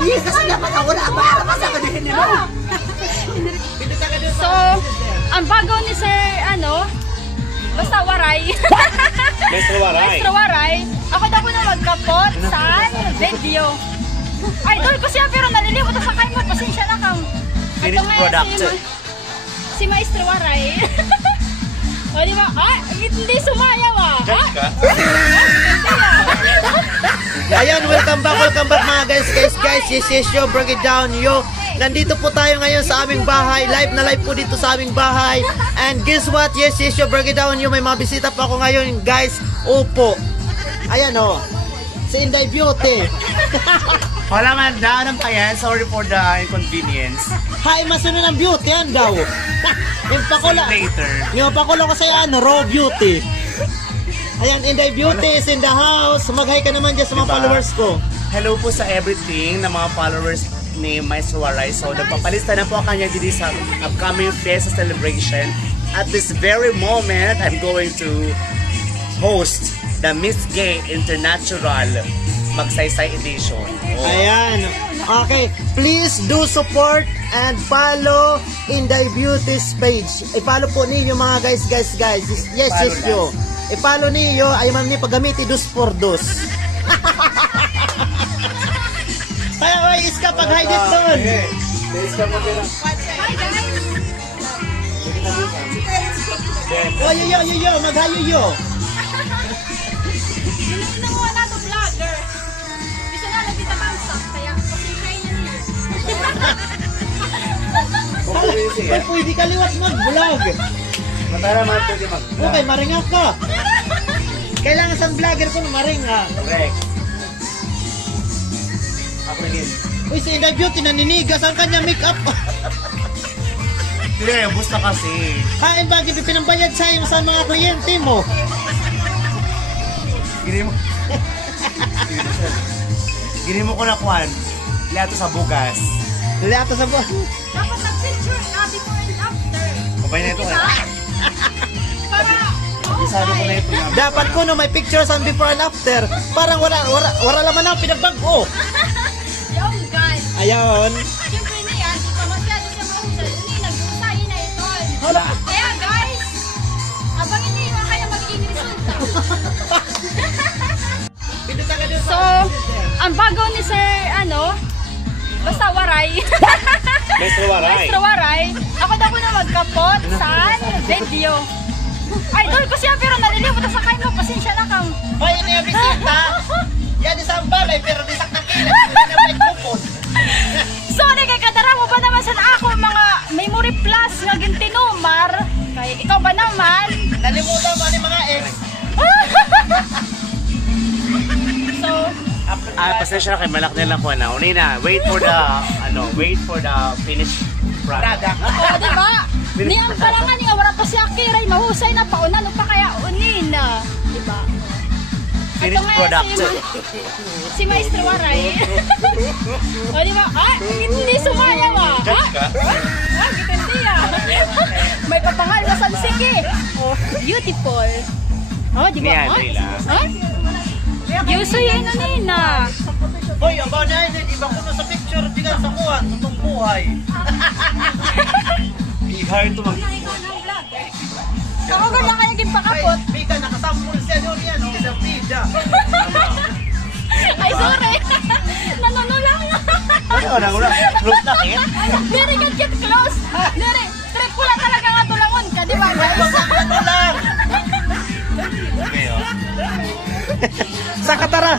Yes, kasi dapat ako na para masakadihin mo. So, ang bago ni Sir, basta waray. Maestro Waray. Maestro Waray. Ako daw po na magkapot sa video. Idol ko siya pero nalilimot sa kaimot. Pasensya na kang. Finished product. Si Maestro Waray. O di ba? Hindi sumayaw Judge ka? Ayan, welcome back mga guys. Yes, yo, break it down, yo. Nandito po tayo ngayon sa aming bahay. Live na live po dito sa aming bahay. And guess what? Yes, yo, break it down, yo. May mga bisita pa ako ngayon, guys. Opo. Ayan, si Inday Beauty. Wala man, daanan pa yan. Sorry for the inconvenience. Hi, masunod ng beauty, yan daw. Yung pakula. Later. Yung pakula ko sa'yo, raw beauty. Ayan, Inday Beauty is in the house. Mag-hi ka naman dyan sa mga Diba? followers ko. Hello po sa everything na mga followers ni Maestro Waray. So, nagpapalista na po kanya dito sa upcoming Fiesta celebration. At this very moment, I'm going to host the Miss Gay International Magsaysay Edition. Ayan. Okay. Please do support and follow Inday Beauty's page. I-follow po ninyo mga guys. Yes, yo. I-follow ninyo. Ay man ni paggamiti dos por dos. Kaya oy, iska pag hi dit doon. Oy, yo, mag-hi yo. Nakuha na ito vlogger. Bisa na lang kita kansak. Kaya pasensya niya. Oy, pwede kaliwat mag-vlog. Matara man ito mag Okay, maringa ka. Kailangan sa vlogger ko na maringa. Correct. Ako din. Uy, si Inday Beauty naninigas ang kanya make-up. Hindi, bus na kasi. Kain ba hindi pinambayad sa'yo sa mga kliyente mo? Gini mo ko na kwan. Lato sa bugas. Lato sa buwan. Dapat nag-picture ka before and after. Kabay na ito. Para, Sabi ko na ito na. Dapat ko no may pictures ang before and after. Parang wala laman ang pinagbago. yung guys. Ayaw. Siyempre na yan, di pa masyado siya mahusay. Hindi, nag-usahin na ito. Hala. Kaya guys, abangin niyo yung kaya magiging resulta. So, ang bago ni Sir, basta waray. Maestro Waray. Maestro Waray. Ako daw po na magkapot sa video. Idol ko siya pero nalilimot sa kaimot. Pasensya na kang. Hoy, ini yung bisita. Yan isang balay pero di sakta kilat. Hindi na may kupon. Sorry kay kadara mo ba naman sa ako mga memory plus nga gintinumar. Kay ikaw ba naman? Nalimutan mo ni mga ex. So, Pasensya na kay malak na lang ko na. Unay na, wait for the finished product. oh, di ba? Niyang palangan nga wala pa siya kiray mahusay na pauna no pa kaya unin na, di ba? Finished product. Si Maestro Waray. O di ba? Hindi sumayaw Judge ka? Gitindi May papangal na sansiki. Oh, beautiful. Oh, di ba? Ni Adrila. Ha? Yuso yun na nina. Hoy, ang ba na yun? Iba ko na sa picture. Di ka sa kuhan. Itong buhay. Ihar ito mag... Ako ganda kaya gipakapot. Mika, nakasampul siya doon yan. Sa pida. Ay, sorry. Nanonolang. Ano na, close na kit? Very good, get close. Very, trip ko lang talaga nga tulangon ka, di ba guys? Ano lang? Okay, oh. Saka tara.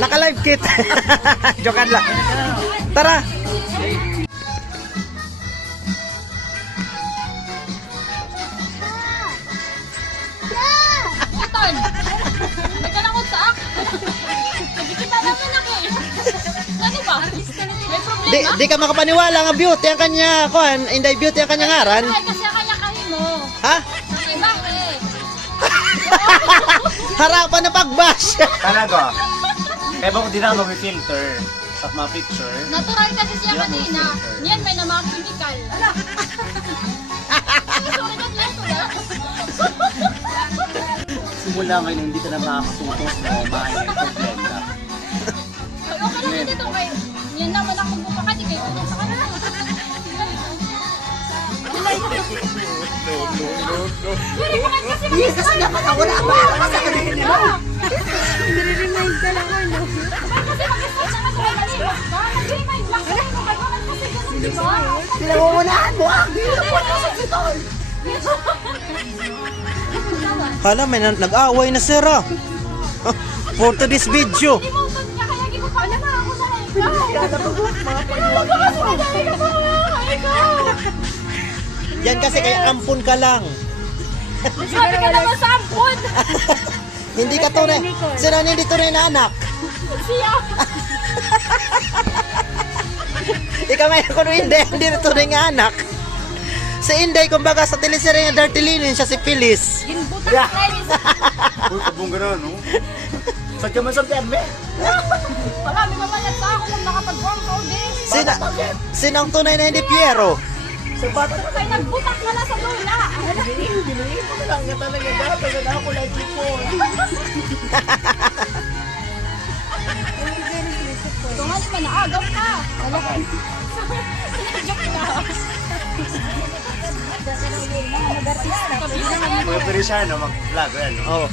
Naka-live kit. Jokan lang. Tara. Iton, nagkalangkot sa ak. Kita naman ako eh. Ano ba? May problema? Di ka makapaniwala nga beauty ang kanya. Kuhan, Inday Beauty ang kanya ngaran. Ay, kasi kanya kahin mo. Ha? Ay, bakit? Harapan na pag-bash. Talaga. Kaya ba kung di na mag-filter sa mga picture? Natural kasi siya kanina. Yan, may na mga chemical. Sorry, God bless you, ah. Simula ngayon, hindi ka na makakasutos na may problema. Hindi ko kasi mag-start. dapat ako na ba? Nire-remind ka lang ano. Kasi mag-start siya kasi may naliwas ka. Nag-remind lang ka. Nag-remind kasi ganun, di ba? Pinangungunahan mo ang ginapot ko sa sitol. Hala, may nag-away na sir ah. For today's video. Limutan ka kaya hindi ko pa alam na ako sa ikaw. Pinala ko kasi madami ka pa ikaw. Yan kasi kaya ampun ka lang. Sabi ka naman sa ampun. Hindi ka tunay. Sir, hindi tunay na anak. Siya. Ikaw ngayon kung hindi na tunay nga anak. Si Inday, kumbaga sa teleserye ng Dirty Linen, siya si Phyllis. Ginbutan ka rin. Uy, kabong gano'n, no? Sa kaman sa perme? Marami mamayat sa ako kung nakapag-work out eh. Sinang tunay na hindi Piero? Kaya nagbutak ka na sa lula. Binuhin mo na lang nga talaga dapat na ako lang ipon. Ito nga naman, naagaw ka. Joke na. Mga Feliciano, mag-vlog, ano? Oh.